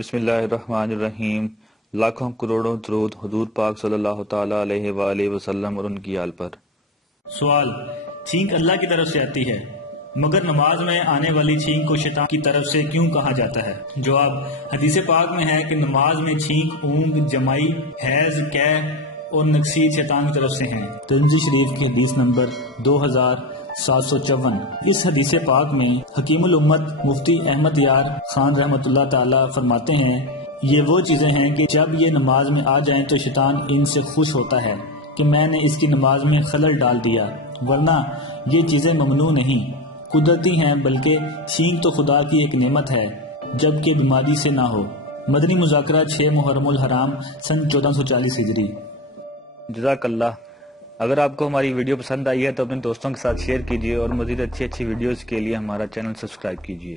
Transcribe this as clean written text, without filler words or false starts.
بسم اللہ الرحمن الرحیم۔ لاکھوں کروڑوں درود حضور پاک صلی اللہ تعالی علیہ وآلہ وسلم اور ان کی آل پر۔ سوال: چھینک اللہ کی طرف سے آتی ہے، مگر نماز میں آنے والی چھینک کو شیطان کی طرف سے کیوں کہا جاتا ہے؟ جواب: حدیث پاک میں ہے کہ نماز میں چھینک، اونگ، جمائی، حیض، قے اور نکسیر شیطان کی طرف سے ہیں۔ ترمذی شریف کی حدیث نمبر 2754۔ اس حدیث پاک میں حکیم الامت مفتی احمد یار خان رحمۃ اللہ تعالی فرماتے ہیں، یہ وہ چیزیں ہیں کہ جب یہ نماز میں آ جائیں تو شیطان ان سے خوش ہوتا ہے کہ میں نے اس کی نماز میں خلل ڈال دیا، ورنہ یہ چیزیں ممنوع نہیں، قدرتی ہیں، بلکہ چھینک تو خدا کی ایک نعمت ہے جبکہ بیماری سے نہ ہو۔ مدنی مذاکرہ 6 محرم الحرام سن 1440 ہجری۔ جزاک اللہ۔ اگر آپ کو ہماری ویڈیو پسند آئی ہے تو اپنے دوستوں کے ساتھ شیئر کیجیے اور مزید اچھی ویڈیوز کے لیے ہمارا چینل سبسکرائب کیجیے۔